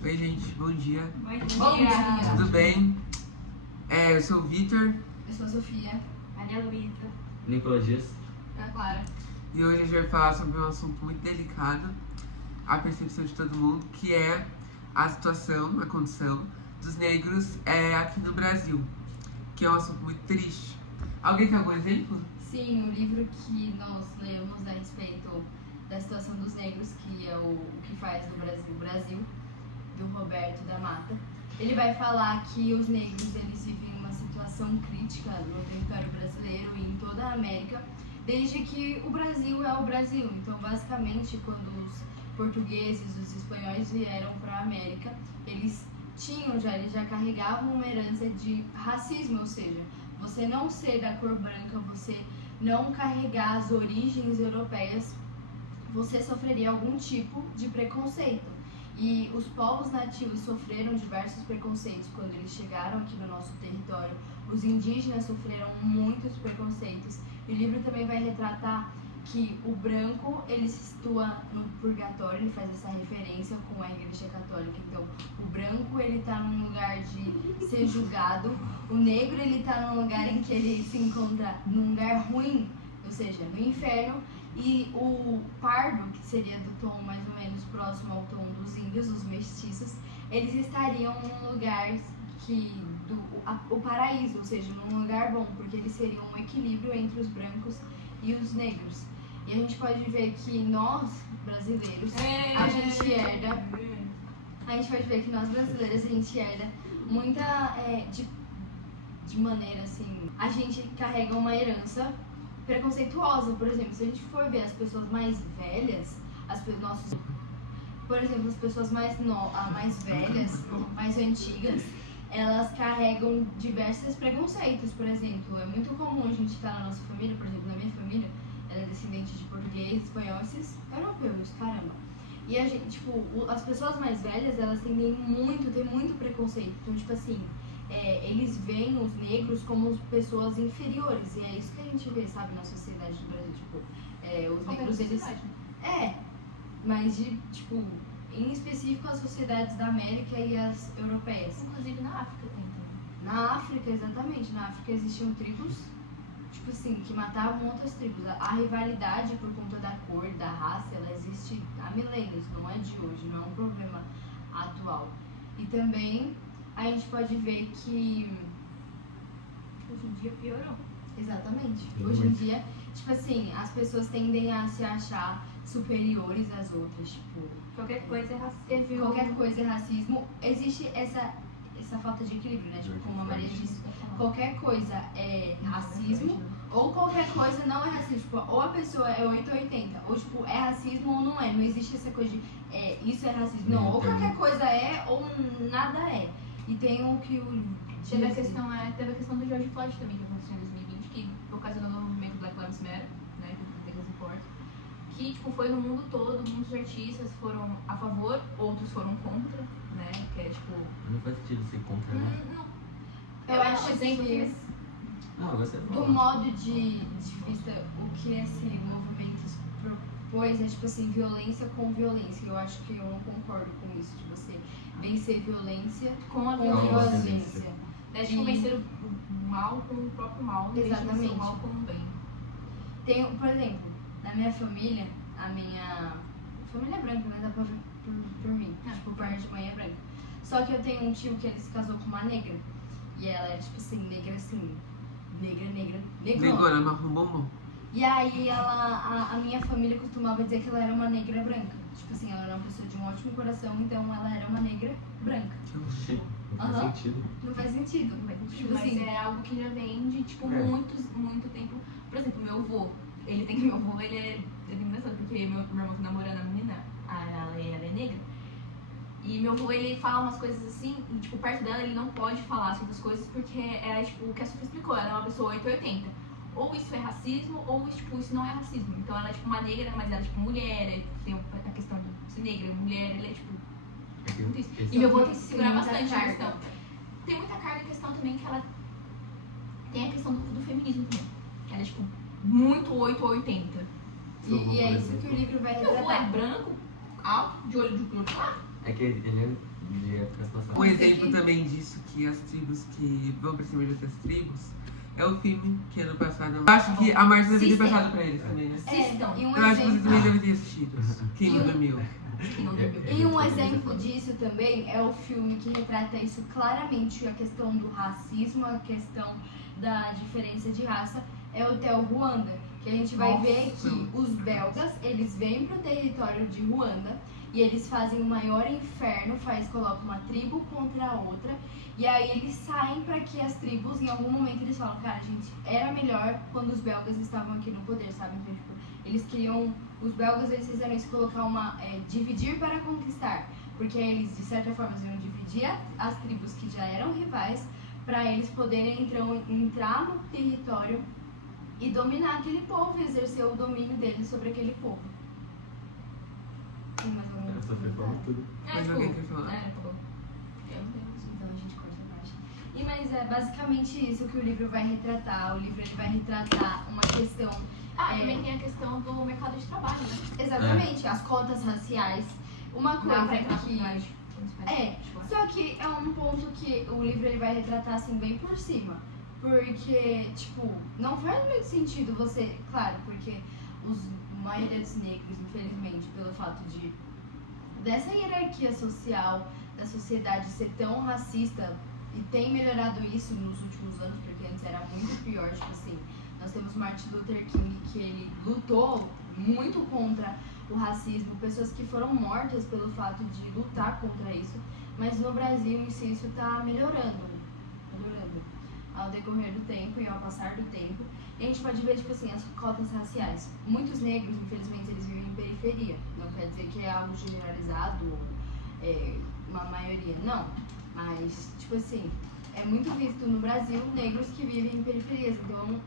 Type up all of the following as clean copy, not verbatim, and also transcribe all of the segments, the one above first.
Oi, gente, bom dia. Bom dia. Tudo bem? Eu sou o Vitor. Eu sou a Sofia. Maria Luísa. Nicolas Dias. Ana Clara. E hoje a gente vai falar sobre um assunto muito delicado, a percepção de todo mundo, que é a situação, a condição dos negros aqui no Brasil, que é um assunto muito triste. Alguém tem algum exemplo? Sim, o livro que nós lemos a respeito da situação dos negros, que é o que faz do Brasil, do Roberto da Mata. Ele vai falar que os negros eles vivem uma situação crítica no território brasileiro e em toda a América, desde que o Brasil é o Brasil. Então, basicamente, quando os portugueses, os espanhóis vieram para a América, eles já carregavam uma herança de racismo, ou seja, você não ser da cor branca, você não carregar as origens europeias, você sofreria algum tipo de preconceito. E os povos nativos sofreram diversos preconceitos quando eles chegaram aqui no nosso território. Os indígenas sofreram muitos preconceitos. E o livro também vai retratar que o branco, ele se situa no purgatório, ele faz essa referência com a Igreja Católica. Então, o branco, ele tá num lugar de ser julgado, o negro, ele tá num lugar em que ele se encontra num lugar ruim, ou seja, no inferno, e o pardo, que seria do tom mais ou menos próximo ao tom dos índios, os mestiços, eles estariam num lugar o paraíso, ou seja, num lugar bom, porque eles seriam um equilíbrio entre os brancos e os negros. E a gente pode ver que nós, brasileiros, a gente pode ver que nós brasileiros, a gente herda muita, de maneira assim, a gente carrega uma herança preconceituosa. Por exemplo, se a gente for ver as pessoas mais velhas, por exemplo, as pessoas mais velhas, mais antigas, elas carregam diversos preconceitos. Por exemplo, é muito comum a gente estar na nossa família, por exemplo, na minha família, ela é descendente de português, espanhol, esses europeus, caramba. E a gente, as pessoas mais velhas, elas tem muito preconceito. Então, tipo assim, eles veem os negros como pessoas inferiores. E é isso que a gente vê, sabe, na sociedade do Brasil. Os negros, eles... Mas em específico as sociedades da América e as europeias. Inclusive na África tem também. Na África, exatamente. Na África existiam tribos, que matavam outras tribos. A rivalidade por conta da cor, da raça, ela existe há milênios, não é de hoje, não é um problema atual. E também a gente pode ver que Hoje em dia piorou. exatamente. Hoje em dia, as pessoas tendem a se achar superiores às outras, Qualquer coisa é racismo. qualquer coisa é racismo. Existe essa falta de equilíbrio, né? Como a Maria disse, qualquer coisa é racismo ou qualquer coisa não é racismo. Ou a pessoa é 8 ou 80, ou é racismo ou não é. Não existe essa coisa de isso é racismo. Não, ou qualquer coisa é ou nada é. E tem o que Teve a questão do George Floyd também, que aconteceu em 2020, que ocasionou o movimento Black Lives Matter, né, que não importa, que foi no mundo todo, muitos artistas foram a favor, outros foram contra, né, que é Não faz sentido ser contra, né? eu acho que Não, você fala. do modo de vista, o que esse movimento propôs é violência com violência. Eu acho que eu não concordo com isso, de você vencer violência com a violência. Vencer o mal com o próprio mal, Exatamente. O mal com o bem. Por exemplo, na minha família, a minha família é branca, né? Dá pra ver por mim. Parte de mãe é branca. Só que eu tenho um tio que ele se casou com uma negra. E ela é negra assim, negrona. Negona, marrom bombom. E aí a minha família costumava dizer que ela era uma negra branca. Ela era uma pessoa de um ótimo coração, então ela era uma negra branca. Não faz sentido. Não faz sentido. Mas é algo que já vem de muito tempo. Por exemplo, meu avô, ele é engraçado, porque meu irmão tá namorando a menina, ela é negra. E meu avô, ele fala umas coisas assim, e perto dela ele não pode falar certas coisas, porque é o que a Sofia explicou, ela é uma pessoa 880. Ou isso é racismo, ou isso não é racismo. Então ela é uma negra, mas ela é mulher, tem a questão de ser negra, mulher, ela é muito isso. E meu avô tem que se segurar bastante na questão. Tem muita carga em questão também, que ela tem a questão do feminismo também. Ela é muito 8 ou 80. E é isso que o livro vai Meu avô retratar. é branco, alto, de olho claro. É que ele é de épocas passadas. Um exemplo também disso, que as tribos que vão pra cima de outras tribos, é o filme que ano passado. Eu acho que a Marta deveria ter passado pra eles também, né? Assistam. E um Eu acho que você exemplo. também deve ter assistido. Quem não dormiu? Que não dormiu. E um exemplo disso também é o filme que retrata isso claramente, a questão do racismo, a questão da diferença de raça, é o Hotel Ruanda, que a gente vai ver que os belgas, eles vêm pro território de Ruanda e eles fazem o maior inferno, colocam uma tribo contra a outra, e aí eles saem para que as tribos, em algum momento eles falam, cara, gente, era melhor quando os belgas estavam aqui no poder, sabe? Então, tipo, eles queriam, os belgas, eles fizeram isso, colocar dividir para conquistar, porque eles, de certa forma, iam dividir as tribos que já eram rivais, para eles poderem entrar no território e dominar aquele povo, exercer o domínio deles sobre aquele povo. Tem mais alguma Essa foi falando tudo. Mas alguém quer falar? Então a gente corta a parte. Mas é basicamente isso que o livro vai retratar. O livro ele vai retratar uma questão. Também tem a questão do mercado de trabalho, né? Exatamente, as cotas raciais. Uma coisa Dá pra entrar que. Só que é um ponto que o livro ele vai retratar assim bem por cima. Porque, tipo, não faz muito sentido você. Claro, porque a maioria dos negros, infelizmente, pelo fato de dessa hierarquia social, da sociedade ser tão racista, e tem melhorado isso nos últimos anos, porque antes era muito pior, tipo assim, nós temos Martin Luther King, que ele lutou muito contra o racismo, pessoas que foram mortas pelo fato de lutar contra isso, mas no Brasil em si isso está melhorando ao decorrer do tempo e ao passar do tempo. E a gente pode ver, tipo assim, as cotas raciais. Muitos negros, infelizmente, eles vivem em periferia. Não quer dizer que é algo generalizado, uma maioria, não. Mas, tipo assim, é muito visto no Brasil negros que vivem em periferias. Então,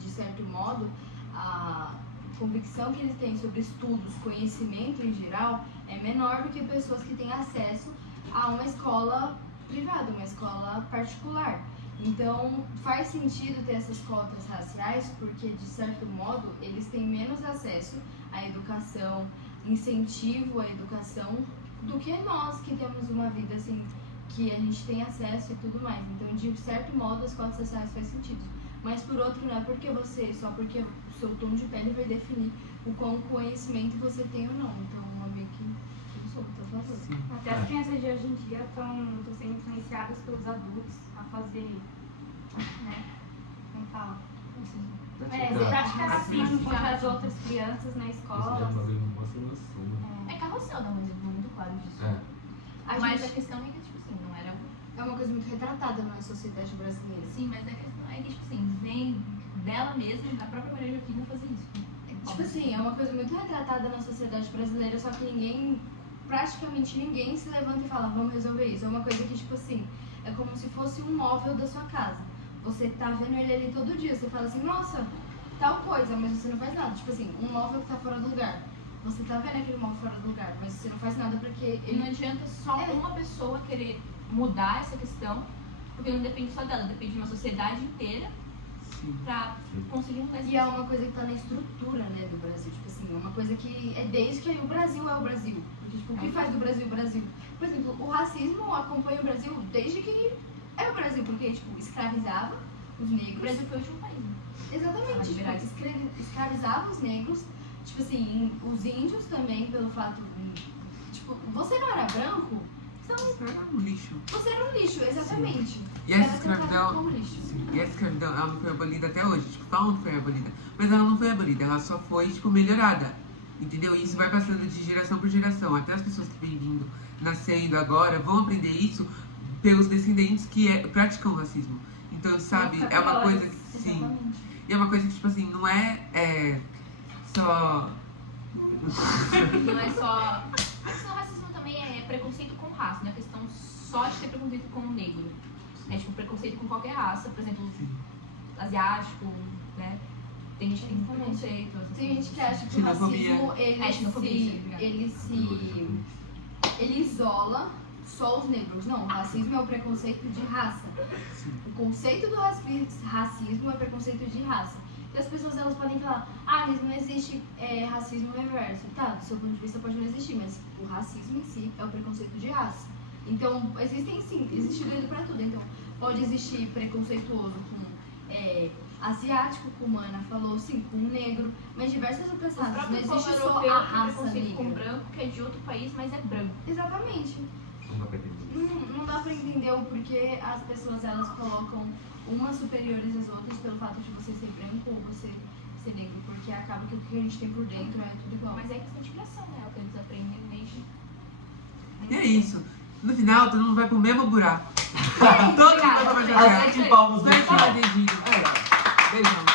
de certo modo, a convicção que eles têm sobre estudos, conhecimento em geral, é menor do que pessoas que têm acesso a uma escola privada, uma escola particular. Então, faz sentido ter essas cotas raciais, porque, de certo modo, eles têm menos acesso à educação, incentivo à educação, do que nós, que temos uma vida, assim, que a gente tem acesso e tudo mais. Então, de certo modo, as cotas raciais faz sentido. Mas, por outro, não é porque só porque o seu tom de pele vai definir o quão conhecimento você tem ou não. Então, uma meio que eu sou o que eu tô falando. Até as crianças de hoje em dia estão sendo influenciadas pelos adultos a fazer, né? Como fala? Praticar racismo contra as outras crianças na escola. É carrossel, dá um exemplo muito claro disso. É. Mas a questão é que, tipo assim, não era. É uma coisa muito retratada na sociedade brasileira. Sim, mas a questão é que, tipo assim, vem dela mesma, da própria Maria Joaquina fazer isso. Tipo assim, é uma coisa muito retratada na sociedade brasileira, só que praticamente ninguém se levanta e fala, vamos resolver isso. É uma coisa que, tipo assim, é como se fosse um móvel da sua casa. Você tá vendo ele ali todo dia, você fala assim, nossa, tal coisa, mas você não faz nada. Tipo assim, um móvel que tá fora do lugar. Você tá vendo aquele móvel fora do lugar, mas você não faz nada porque E não adianta só uma pessoa querer mudar essa questão, porque não depende só dela, depende de uma sociedade inteira pra conseguir mudar essa E é uma coisa que tá na estrutura, né, do Brasil. Tipo assim, é uma coisa que é desde que o Brasil é o Brasil. Porque, tipo, o que faz do Brasil o Brasil? Por exemplo, o racismo acompanha o Brasil desde que é o Brasil, porque, tipo, escravizava os negros. O Brasil foi o último país, né? Exatamente, tipo, escravizava os negros. Tipo assim, os índios também, pelo fato de, tipo, você não era branco, Isso era um lixo. você era um lixo, exatamente. E essa Era tratado escravidão, como lixo. e essa escravidão, ela não foi abolida até hoje. Tipo, falam que foi abolida. Mas ela não foi abolida, ela só foi, tipo, melhorada. Entendeu? E isso vai passando de geração por geração. Até as pessoas que vêm vindo, nascendo agora, vão aprender isso pelos descendentes que praticam racismo. Então, sabe, é uma coisa que, sim. Exatamente. E é uma coisa que, tipo assim, não é só... Não é só. A questão do racismo também é preconceito com raça, não é questão só de ter preconceito com o negro. É tipo preconceito com qualquer raça, por exemplo, asiático, né? Tem gente que tem preconceito. essas Tem gente coisas. que acha que o Xenofobia. racismo, xenofobia, ele isola só os negros. Não, o racismo é o preconceito de raça. O conceito do racismo é preconceito de raça. E as pessoas podem falar, mas não existe racismo reverso. Tá, do seu ponto de vista pode não existir, mas o racismo em si é o preconceito de raça. Então, existe doido pra tudo. Então, pode existir preconceituoso com asiático, como a Ana falou, sim, com negro, mas diversas outras raças. Não próprio existe povo só europeu a tem raça preconceito com negra. branco, que é de outro país, mas é branco. Exatamente. Não dá pra entender. Não dá pra entender o porquê as pessoas elas colocam umas superiores às outras pelo fato de você ser branco ou você ser negro, porque acaba que o que a gente tem por dentro é tudo igual. Mas é questão de criação, né? É o que eles aprendem desde... E é isso. No final, todo mundo vai pro mesmo buraco. É isso, Todo mundo obrigada. vai pra As 7 palmas do Vai chão. pra dedinho. Beijão.